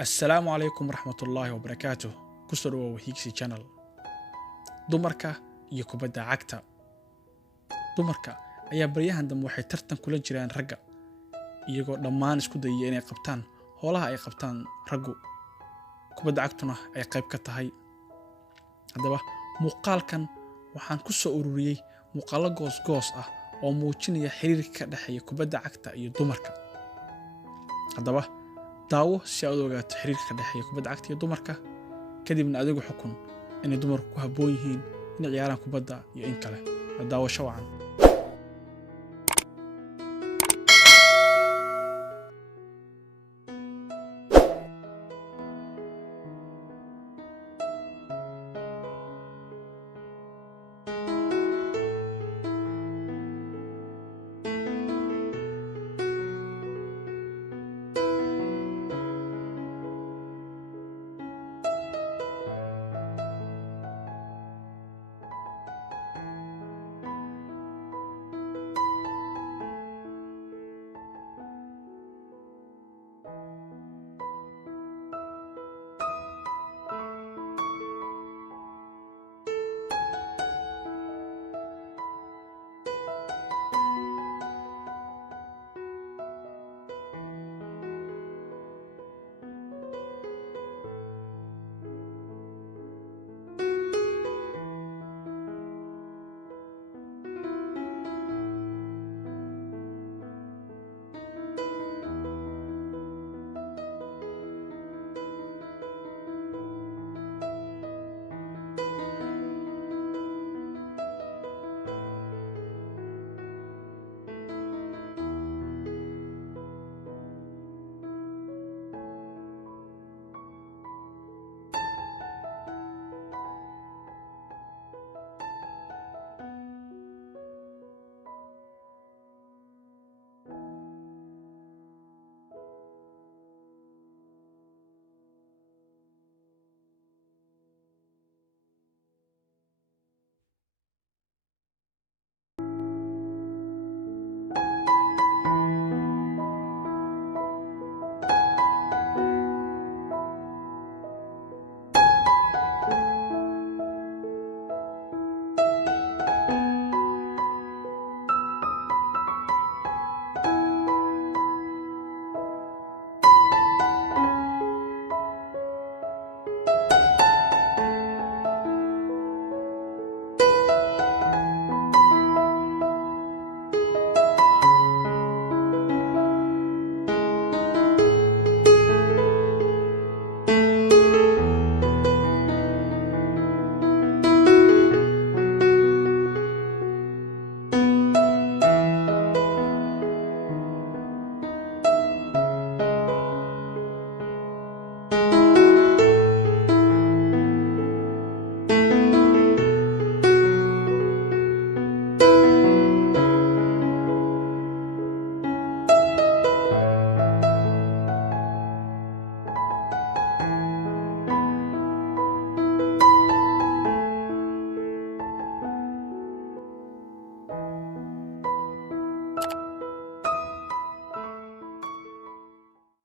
السلام عليكم ورحمة الله وبركاته. كسر وهيكسي channel. dumarka iyo kubadda cagta. dumarka ayaa baryahan dambe waxay tartan kula jiraan ragga iyagoo dhammaan isku dayay inay qabtaan howlaha ay qabtaan raggu. kubadda cagtuna ay qayb ka tahay. haddaba muuqaalkan waxaan ku soo ururiyay muuqaalo goos ah oo muujinaya xiriirka ka dhaxeeya kubadda cagta iyo dumarka. haddaba daawo si aad u ogaato xiriirka ka dhaxeeya kubadda cagta iyo dumarka, kadibna adigu xukun inay dumarku ku habboon yihiin inay ciyaaraan kubadda iyo in kale. daawasho wacan.